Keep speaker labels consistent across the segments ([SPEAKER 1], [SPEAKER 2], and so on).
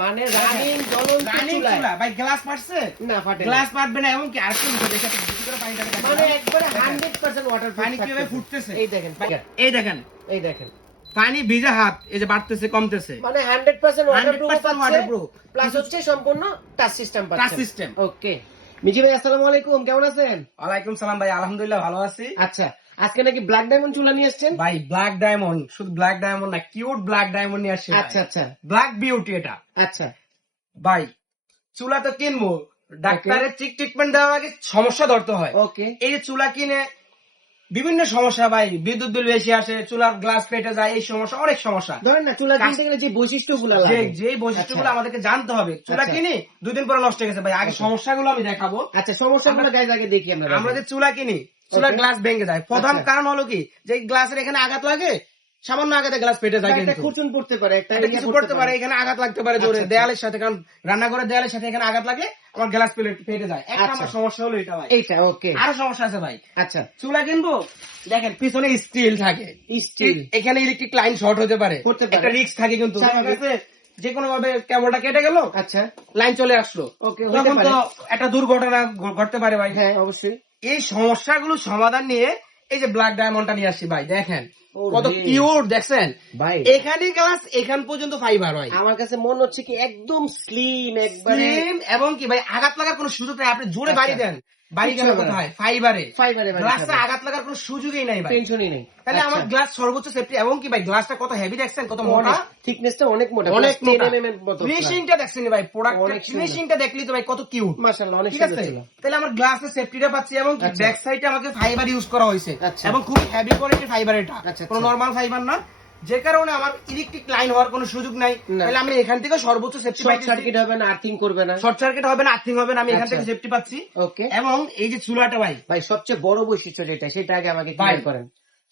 [SPEAKER 1] মানে রানিং জ্বলন্ত
[SPEAKER 2] চুলা ভাই গ্লাস পারছে
[SPEAKER 1] না ফাটে
[SPEAKER 2] গ্লাস পাটবে না এমন কি আরেকটু নিচে দেখে একটু বেশি করে দেখেন।
[SPEAKER 1] মানে একবারে ওয়াটার
[SPEAKER 2] পানি কীভাবে ফুটতেছে?
[SPEAKER 1] এই দেখেন
[SPEAKER 2] এই দেখেন।
[SPEAKER 1] এই দেখেন।
[SPEAKER 2] পানি ভিজা হাত এই যে বাড়তেছে কমতেছে।
[SPEAKER 1] মানে hundred percent water
[SPEAKER 2] 100% waterproof।
[SPEAKER 1] Plus হচ্ছে সম্পূর্ণ touch system
[SPEAKER 2] touch system
[SPEAKER 1] okay Miji ভাই আসসালামু আলাইকুম কেমন আছেন?
[SPEAKER 2] ওয়ালাইকুম সালাম ভাই আলহামদুলিল্লাহ ভালো আছি।
[SPEAKER 1] আচ্ছা আজকে নাকি ব্ল্যাক ডায়মন্ড চুলা নিয়ে এসেছেন
[SPEAKER 2] ভাই ব্ল্যাক ডায়মন্ড শুধু ব্ল্যাক ডায়মন্ড না কিউট ব্ল্যাক ডায়মন্ড নিয়ে আসছি
[SPEAKER 1] আচ্ছা আচ্ছা।
[SPEAKER 2] ব্ল্যাক বিউটি এটা।
[SPEAKER 1] আচ্ছা।
[SPEAKER 2] ভাই চুলা তো কিনবো। ডাক্তারের চিক ট্রিটমেন্ট দেওয়ার আগে সমস্যা ধরতে হয়।
[SPEAKER 1] ওকে
[SPEAKER 2] এই চুলা কিনে বিভিন্ন সমস্যা ভাই বিদ্যুৎ বিল বেশি আসে চুলার গ্লাস ফেটে যায় এই সমস্যা অনেক সমস্যা।
[SPEAKER 1] ধরেন না চুলা কিনতে গেলে যে বৈশিষ্ট্যগুলো লাগে।
[SPEAKER 2] যে বৈশিষ্ট্যগুলো
[SPEAKER 1] আচ্ছা।
[SPEAKER 2] আমাদেরকে জানতে হবে। চুলা
[SPEAKER 1] আচ্ছা।
[SPEAKER 2] কিনি দুদিন পরে নষ্ট হয়ে গেছে ভাই। আগে
[SPEAKER 1] আচ্ছা।
[SPEAKER 2] সমস্যাগুলো আমি দেখাবো।
[SPEAKER 1] আচ্ছা সমস্যাগুলো গাইজ আগে দেখি আমরা
[SPEAKER 2] আমরা যে চুলা কিনি চুলার গ্লাস ভেঙে যায় প্রথম
[SPEAKER 1] আচ্ছা।
[SPEAKER 2] কারণ হলো কি? যে গ্লাসের এখানে আঘাত লাগে সামান্য আঘাতে গ্লাস ফেটে যায় কিন্তু।
[SPEAKER 1] পড়তে পারে একটা
[SPEAKER 2] কিছু করতে পারে। এখানে আঘাত লাগতে পারে জোরে।
[SPEAKER 1] আচ্ছা, আচ্ছা।
[SPEAKER 2] দেয়ালের সাথে কারণ রান্নাঘরের দেয়ালের সাথে এখানে আঘাত লাগে আমার গ্লাস প্লেট ফেটে যায়। সমস্যা হলো এটা ভাই।
[SPEAKER 1] এইটা ওকে
[SPEAKER 2] আরও সমস্যা আছে ভাই।
[SPEAKER 1] আচ্ছা।
[SPEAKER 2] চুলা কিনবো? দেখেন পিছনে স্টিল থাকে।
[SPEAKER 1] স্টিল
[SPEAKER 2] এখানে ইলেকট্রিক লাইন শর্ট হতে পারে। একটা রিস্ক থাকে কিন্তু। যে কোনো ভাবে কেবলটা কেটে গেল
[SPEAKER 1] আচ্ছা।
[SPEAKER 2] লাইন চলে আসলো।
[SPEAKER 1] ওকে
[SPEAKER 2] তখন তো একটা দুর্ঘটনা ঘটতে পারে ভাই।
[SPEAKER 1] হ্যাঁ অবশ্যই।
[SPEAKER 2] এই সমস্যাগুলো সমাধান নিয়ে এই যে ব্ল্যাক ডায়মন্ডটা নিয়ে আসছি ভাই দেখেন। কত কিউর দেখছেন?
[SPEAKER 1] ভাই।
[SPEAKER 2] এখানে গ্লাস এখান পর্যন্ত ফাইবার হয়।
[SPEAKER 1] আমার কাছে মনে হচ্ছে কি একদম স্লিম একবারে
[SPEAKER 2] এবং কি ভাই আঘাত লাগার কোনো সুযোগ নেই। আপনি জোরে
[SPEAKER 1] বাড়িয়ে
[SPEAKER 2] বাড়ি দেন। বাড়ি
[SPEAKER 1] কিচ্ছু
[SPEAKER 2] গেলে কোথায়? ফাইবারে।
[SPEAKER 1] ফাইবারে
[SPEAKER 2] গ্লাসটা আঘাত লাগার কোনো সুযোগই নাই ভাই।
[SPEAKER 1] টেনশনই নেই।
[SPEAKER 2] তাহলে আমার গ্লাস সর্বোচ্চ সেফটি এবং কি ভাই? গ্লাসটা কত হেভি দেখছেন? কত মোটা?
[SPEAKER 1] থিকনেসটা অনেক মোটা।
[SPEAKER 2] অনেক মোটা।
[SPEAKER 1] এর মতো
[SPEAKER 2] ফিনিশিংটা দেখছেন ভাই প্রোডাক্ট ফিনিশিংটা দেখলি তো ভাই কত কিউট
[SPEAKER 1] মাশাআল্লাহ অনেক সুন্দর ছিল।
[SPEAKER 2] তাহলে আমার গ্লাসের সেফটিটা পাচ্ছি এবং কি?
[SPEAKER 1] আচ্ছা।
[SPEAKER 2] ব্যাক সাইডে আমাকে ফাইবার ইউজ করা হয়েছে।
[SPEAKER 1] আচ্ছা।
[SPEAKER 2] এবং খুব হেভি কোয়ালিটির ফাইবার এটা।
[SPEAKER 1] আচ্ছা,
[SPEAKER 2] কোনো
[SPEAKER 1] আচ্ছা।
[SPEAKER 2] নরমাল ফাইবার না। যে কারণে আমার ইলেকট্রিক লাইন হওয়ার কোনো সুযোগ নাই। তাহলে আমি এখান থেকে সর্বোচ্চ সেফটি
[SPEAKER 1] শর্ট সার্কিট হবে না আর্থিং করবে না।
[SPEAKER 2] শর্ট সার্কিট হবে না আর্থিং হবে না আমি এখান
[SPEAKER 1] আচ্ছা।
[SPEAKER 2] থেকে সেফটি পাচ্ছি।
[SPEAKER 1] ওকে
[SPEAKER 2] এবং এই যে চুলাটা ভাই।
[SPEAKER 1] ভাই সবচেয়ে বড় বৈশিষ্ট্য যেটা সেটা আগে আমাকে ক্লিয়ার করেন।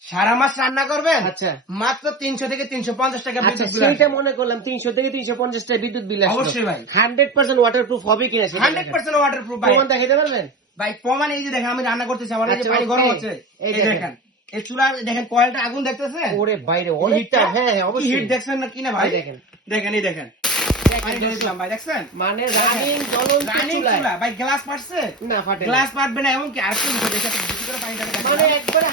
[SPEAKER 2] সারা মাস রান্না করবেন?
[SPEAKER 1] আচ্ছা।
[SPEAKER 2] মাত্র তিনশো থেকে তিনশো পঞ্চাশ টাকা
[SPEAKER 1] আচ্ছা সেইটা মনে করলাম তিনশো থেকে তিনশো পঞ্চাশ টাকা বিদ্যুৎ বিল
[SPEAKER 2] অবশ্যই ভাই।
[SPEAKER 1] হান্ড্রেড পার্সেন্ট ওয়াটার প্রুফ হবে কিনা
[SPEAKER 2] হান্ড্রেড পার্সেন্ট ওয়াটার প্রুফ ভাই
[SPEAKER 1] দেখাতে পারবেন?
[SPEAKER 2] ভাই প্রমাণ এই যে দেখেন আমি রান্না করতেছি আমার
[SPEAKER 1] আচ্ছা,
[SPEAKER 2] পানি গরম. হচ্ছে।
[SPEAKER 1] এই দেখেন।
[SPEAKER 2] এই চুলার দেখেন কয়েলটা আগুন দেখতেছেন?
[SPEAKER 1] ওরে বাইরে অনেকটা হ্যাঁ হ্যাঁ অবশ্যই
[SPEAKER 2] হিট দেখছেন না কিনা ভাই?
[SPEAKER 1] দেখেন।
[SPEAKER 2] দেখেন এই দেখেন।
[SPEAKER 1] মানে রানিং
[SPEAKER 2] রানিং চুলা। ভাই গ্লাস
[SPEAKER 1] না ফাটে
[SPEAKER 2] গ্লাস না এমন কি।
[SPEAKER 1] মানে একবারে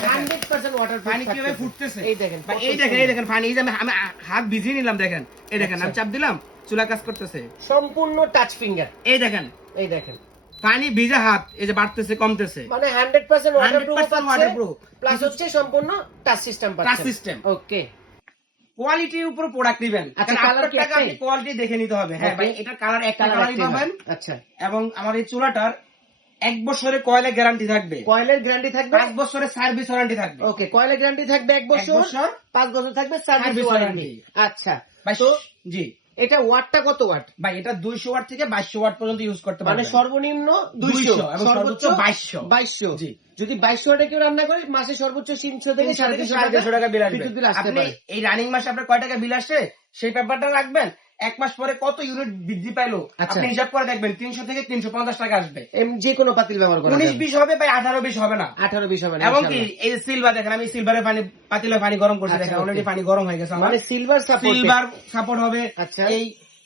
[SPEAKER 1] ওয়াটার
[SPEAKER 2] পানি কীভাবে ফুটতেছে?
[SPEAKER 1] এই দেখেন
[SPEAKER 2] এই দেখেন এই দেখেন পানি। এই যে আমি আমি হাত ভিজিয়ে নিলাম দেখেন। এই দেখেন আমি
[SPEAKER 1] আচ্ছা।
[SPEAKER 2] চাপ দিলাম চুলা কাজ করতেছে।
[SPEAKER 1] সম্পূর্ণ টাচ ফিঙ্গার
[SPEAKER 2] এই দেখেন।
[SPEAKER 1] এই দেখেন।
[SPEAKER 2] পানি ভিজা হাত এই যে বাড়তেছে কমতেছে।
[SPEAKER 1] মানে hundred percent waterproof
[SPEAKER 2] 100% waterproof।
[SPEAKER 1] Plus হচ্ছে সম্পূর্ণ touch system
[SPEAKER 2] touch system
[SPEAKER 1] okay
[SPEAKER 2] কোয়ালিটির উপর প্রোডাক্ট দিবেন
[SPEAKER 1] আচ্ছা,
[SPEAKER 2] আপনার
[SPEAKER 1] কি
[SPEAKER 2] আপনি কোয়ালিটি দেখে নিতে হবে। হ্যাঁ ভাই এটার কালার একটা কালারই পাবেন।
[SPEAKER 1] আচ্ছা।
[SPEAKER 2] এবং আমার এই চুলাটার এক বছরে কয়েলের গ্যারান্টি থাকবে?
[SPEAKER 1] কয়েলের গ্যারান্টি থাকবে?
[SPEAKER 2] পাঁচ বছরের সার্ভিস ওয়ারেন্টি থাকবে।
[SPEAKER 1] ওকে কয়েলের গ্যারান্টি থাকবে এক বছর?
[SPEAKER 2] বছর।
[SPEAKER 1] পাঁচ বছর থাকবে সার্ভিস ওয়ারেন্টি আচ্ছা।
[SPEAKER 2] ভাই
[SPEAKER 1] তো
[SPEAKER 2] জি।
[SPEAKER 1] এটা ওয়াটটা কত ওয়াট?
[SPEAKER 2] ভাই এটা দুইশো ওয়াট থেকে বাইশশো ওয়াট পর্যন্ত ইউজ করতে
[SPEAKER 1] মানে সর্বনিম্ন দুইশো
[SPEAKER 2] এবং
[SPEAKER 1] সর্বোচ্চ
[SPEAKER 2] বাইশশো।
[SPEAKER 1] বাইশশো।
[SPEAKER 2] জি।
[SPEAKER 1] যদি বাইশশো ওয়াটে কেউ রান্না করে মাসে সর্বোচ্চ তিনশো থেকে সাড়ে তিনশো
[SPEAKER 2] টাকা বিল আসবে আপনি এই রানিং মাসে আপনার কয় টাকা বিল আসে? সেই ব্যাপারটা রাখবেন এক মাস পরে কত ইউনিট বৃদ্ধি পাইলো?
[SPEAKER 1] আচ্ছা।
[SPEAKER 2] আপনি হিসাব করে দেখবেন তিনশো থেকে তিনশো পঞ্চাশ টাকা আসবে।
[SPEAKER 1] যে কোনো পাতিল ব্যবহার করে
[SPEAKER 2] উনিশ বিশ হবে ভাই আঠারো বিশ হবে না।
[SPEAKER 1] আঠারো বিশ হবে না
[SPEAKER 2] এবং কি এই সিলভার দেখেন আমি সিলভারের পানি পাতিলে পানি গরম করছি
[SPEAKER 1] আচ্ছা,
[SPEAKER 2] দেখেন অলরেডি পানি গরম হয়ে গেছে আমার।
[SPEAKER 1] মানে সিলভার সাপোর্ট
[SPEAKER 2] সিলভার সাপোর্ট হবে
[SPEAKER 1] আচ্ছা।
[SPEAKER 2] এই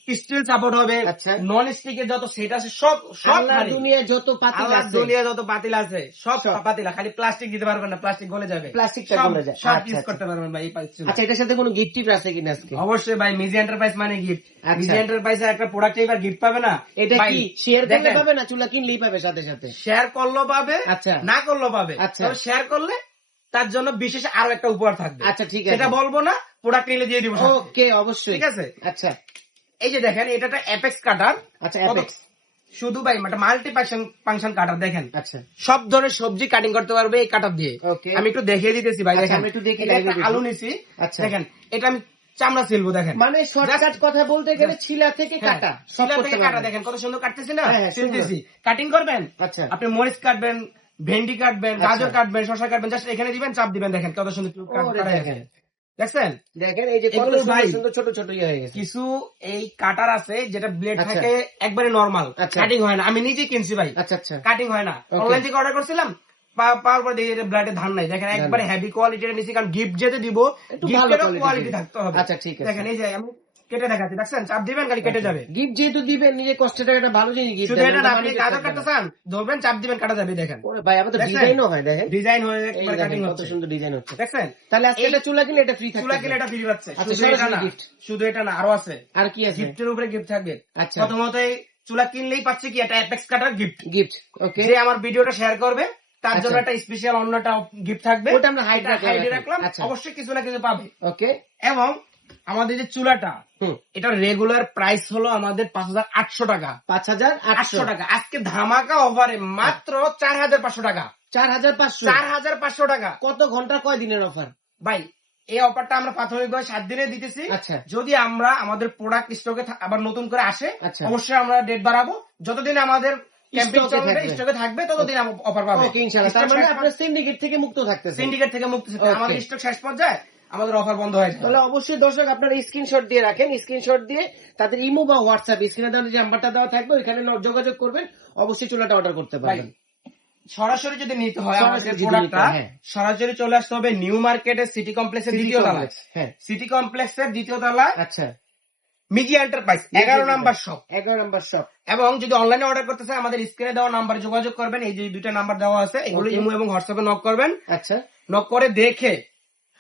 [SPEAKER 2] স্টিল সাপোর্ট হবে
[SPEAKER 1] আচ্ছা।
[SPEAKER 2] নন স্টিকের যত সেট আছে সব সব।
[SPEAKER 1] দুনিয়ায় যত পাতিল আছে
[SPEAKER 2] দুনিয়া যত পাতিল আছে সব। পাতিলা খালি প্লাস্টিক দিতে পারবেন না প্লাস্টিক গলে যাবে
[SPEAKER 1] প্লাস্টিকটা গলে যায়।
[SPEAKER 2] সব
[SPEAKER 1] আচ্ছা,
[SPEAKER 2] ইউজ
[SPEAKER 1] আচ্ছা।
[SPEAKER 2] করতে পারবেন ভাই এই
[SPEAKER 1] আচ্ছা এটার সাথে কোনো গিফট টিপ আছে কিনা আজকে
[SPEAKER 2] অবশ্যই ভাই মিজি এন্টারপ্রাইজ মানে গিফট
[SPEAKER 1] আচ্ছা।
[SPEAKER 2] মিজি এন্টারপ্রাইজের একটা প্রোডাক্ট এবার গিফট পাবে না
[SPEAKER 1] এটা কি শেয়ার করলে পাবে না চুলা কিনলেই পাবে সাথে সাথে
[SPEAKER 2] শেয়ার করলেও পাবে
[SPEAKER 1] আচ্ছা।
[SPEAKER 2] না করলেও পাবে
[SPEAKER 1] আচ্ছা।
[SPEAKER 2] শেয়ার করলে তার জন্য বিশেষ আরও একটা উপহার থাকবে
[SPEAKER 1] আচ্ছা, ঠিক আছে।
[SPEAKER 2] সেটা বলব না প্রোডাক্ট নিলে দিয়ে দিব
[SPEAKER 1] ওকে অবশ্যই
[SPEAKER 2] ঠিক আছে
[SPEAKER 1] আচ্ছা
[SPEAKER 2] এই যে দেখেন এটা একটা অ্যাপেক্স কাটার
[SPEAKER 1] আচ্ছা অ্যাপেক্স
[SPEAKER 2] শুধু ভাই একটা মাল্টি ফাংশন কাটার দেখেন।
[SPEAKER 1] আচ্ছা।
[SPEAKER 2] সব ধরনের সবজি কাটিং করতে পারবে এই কাটার দিয়ে. আমি একটু দেখিয়ে দিতেছি ভাই
[SPEAKER 1] আচ্ছা,
[SPEAKER 2] দেখেন।
[SPEAKER 1] আমি একটু
[SPEAKER 2] একটা আলু নিছি।
[SPEAKER 1] আচ্ছা।
[SPEAKER 2] দেখেন এটা আমি চামড়া সিলবো দেখেন।
[SPEAKER 1] মানে শর্টকাট কথা বলতে গেলে ছিলা থেকে
[SPEAKER 2] হ্যাঁ,
[SPEAKER 1] কাটা। করতে
[SPEAKER 2] থেকে কাটা দেখেন কত সুন্দর কাটতেছি না?
[SPEAKER 1] হ্যাঁ, হ্যাঁ,
[SPEAKER 2] কাটিং করবেন?
[SPEAKER 1] আচ্ছা।
[SPEAKER 2] আপনি মরিচ কাটবেন ভেন্ডি কাটবেন
[SPEAKER 1] আচ্ছা।
[SPEAKER 2] গাজর কাটবেন শসা কাটবেন জাস্ট এখানে দিবেন চাপ দিবেন দেখেন কত সুন্দর দেখছেন?
[SPEAKER 1] দেখেন এই যে কত সুন্দর ছোট ছোট ইয়ে হয়ে গেছে।
[SPEAKER 2] কিছু এই কাটার আছে যেটা ব্লেড
[SPEAKER 1] আচ্ছা।
[SPEAKER 2] থাকে একবারে নরমাল
[SPEAKER 1] আচ্ছা।
[SPEAKER 2] কাটিং হয় না। আমি নিজে কিনছি ভাই।
[SPEAKER 1] আচ্ছা আচ্ছা।
[SPEAKER 2] কাটিং হয় না। অনলাইন থেকে অর্ডার করছিলাম পাওয়ার পর দেখি ব্লাডে ধান নাই। দেখেন একবারে হেভি কোয়ালিটি নিচ্ছি কারণ গিফট যেতে দিব গিফটেরও কোয়ালিটি থাকতে হবে।
[SPEAKER 1] আচ্ছা, ঠিক আছে।
[SPEAKER 2] দেখেন এই যে আমি কেটে দেখাচ্ছি দেখছেন? চাপ দিবেন খালি কেটে যাবে।
[SPEAKER 1] গিফট যেহেতু দিবেন নিজে কষ্টের টাকাটা ভালো জিনিস gift
[SPEAKER 2] শুধু এটা না আপনি করতে
[SPEAKER 1] না।
[SPEAKER 2] চান ধরবেন চাপ দিবেন কাটা যাবে দেখেন।
[SPEAKER 1] ওরে ভাই আবার তো ডিজাইনও হয় দেখেন।
[SPEAKER 2] ডিজাইন হয়ে একবার কাটিং
[SPEAKER 1] কত সুন্দর ডিজাইন হচ্ছে।
[SPEAKER 2] দেখছেন?
[SPEAKER 1] তাহলে আজকে এটা চুলা কিনলে এটা ফ্রি
[SPEAKER 2] চুলা এটা ফ্রি পাচ্ছে।
[SPEAKER 1] আচ্ছা,
[SPEAKER 2] শুধু এটা না। শুধু এটা না আরও আছে।
[SPEAKER 1] আর কি আছে?
[SPEAKER 2] গিফটের উপরে গিফট থাকবে।
[SPEAKER 1] আচ্ছা।
[SPEAKER 2] প্রথমত এই চুলা কিনলেই পাচ্ছে কি একটা Apex cutter gift
[SPEAKER 1] gift okay
[SPEAKER 2] যে আমার ভিডিওটা শেয়ার করবে তার জন্য
[SPEAKER 1] আচ্ছা।
[SPEAKER 2] একটা স্পেশাল অন্যটা গিফট থাকবে।
[SPEAKER 1] ওটা আমরা হাইড রাখলাম আচ্ছা।
[SPEAKER 2] অবশ্যই কিছু না কিছু পাবে।
[SPEAKER 1] ওকে
[SPEAKER 2] এবং আমাদের যে চুলাটা এটা রেগুলার প্রাইস হলো আমাদের পাঁচ হাজার আটশো টাকা।
[SPEAKER 1] পাঁচ হাজার আটশো।
[SPEAKER 2] টাকা। আজকে ধামাকা অফারে মাত্র চার হাজার পাঁচশো টাকা।
[SPEAKER 1] চার হাজার পাঁচশো।
[SPEAKER 2] চার হাজার পাঁচশো টাকা।
[SPEAKER 1] কত ঘণ্টা কয় দিনের অফার
[SPEAKER 2] ভাই এই অফারটা আমরা প্রাথমিকভাবে সাত দিনে দিতেছি।
[SPEAKER 1] আচ্ছা।
[SPEAKER 2] যদি আমরা আমাদের প্রোডাক্ট স্টকে আবার নতুন করে আসে
[SPEAKER 1] আচ্ছা।
[SPEAKER 2] অবশ্যই আমরা ডেট বাড়াবো। যতদিন আমাদের
[SPEAKER 1] থাকবে।
[SPEAKER 2] স্টকে থাকবে ততদিন অফার পাবে।
[SPEAKER 1] ইনশাআল্লাহ। তার মানে আপনার সিন্ডিকেট থেকে মুক্ত থাকতেছে।
[SPEAKER 2] সিন্ডিকেট থেকে মুক্ত। আমাদের স্টক শেষ পর্যায়ে আমাদের অফার বন্ধ হয়ে
[SPEAKER 1] তাহলে অবশ্যই দর্শক আপনারা স্ক্রিনশট দিয়ে রাখেন স্ক্রিনশট দিয়ে তাদের ইমো বা হোয়াটসঅ্যাপ স্ক্রিনে দেওয়ার যে নাম্বারটা দেওয়া থাকবে ওইখানে যোগাযোগ করবেন অবশ্যই চুলাটা অর্ডার করতে পারবেন।
[SPEAKER 2] সরাসরি যদি নিতে হয়
[SPEAKER 1] সরাসরি
[SPEAKER 2] আমাদের প্রোডাক্টটা
[SPEAKER 1] হয়, হ্যাঁ।
[SPEAKER 2] সরাসরি চলে আসতে হবে নিউ মার্কেটের সিটি কমপ্লেক্সের দ্বিতীয় তলায়।
[SPEAKER 1] হ্যাঁ।
[SPEAKER 2] সিটি কমপ্লেক্সের দ্বিতীয় তলায়
[SPEAKER 1] আচ্ছা।
[SPEAKER 2] মিজি এন্টারপ্রাইজ এগারো নাম্বার শপ
[SPEAKER 1] এগারো নাম্বার শপ
[SPEAKER 2] এবং যদি অনলাইনে অর্ডার করতে চান আমাদের স্ক্রিনে দেওয়া নাম্বার যোগাযোগ করবেন এই যে দুইটা নাম্বার দেওয়া আছে এগুলো ইমো এবং হোয়াটসঅ্যাপে নক করবেন।
[SPEAKER 1] আচ্ছা।
[SPEAKER 2] নক করে দেখে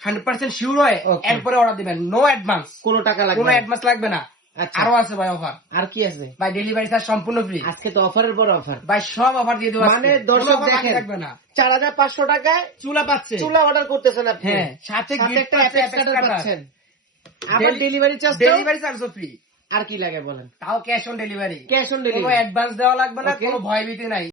[SPEAKER 2] হান্ড্রেড পার্সেন্ট শিওর হয়ে এরপরে অর্ডার দিবেন। নো অ্যাডভান্স
[SPEAKER 1] কোনো টাকা লাগবে না।
[SPEAKER 2] অ্যাডভান্স লাগবে না।
[SPEAKER 1] আচ্ছা।
[SPEAKER 2] আরও আছে ভাই অফার
[SPEAKER 1] আর কি আছে?
[SPEAKER 2] ভাই ডেলিভারি চার্জ সম্পূর্ণ ফ্রি
[SPEAKER 1] আজকে তো অফারের পর অফার
[SPEAKER 2] ভাই সব অফার দিয়ে দেবো
[SPEAKER 1] মানে দর্শক
[SPEAKER 2] কোনো
[SPEAKER 1] দেখেন।
[SPEAKER 2] থাকবে না।
[SPEAKER 1] চার হাজার পাঁচশো টাকায়
[SPEAKER 2] চুলা পাচ্ছে।
[SPEAKER 1] চুলা অর্ডার করতেছেন আপনি।
[SPEAKER 2] হ্যাঁ সাথে
[SPEAKER 1] একটা পাচ্ছেন। আবার ডেলিভারি চার্জ
[SPEAKER 2] ডেলিভারি চার্জও ফ্রি
[SPEAKER 1] আর কি লাগে বলেন?
[SPEAKER 2] তাও cash on delivery
[SPEAKER 1] cash on delivery
[SPEAKER 2] advance দেওয়া লাগবে না. কোনো ভয়ভীতি নাই।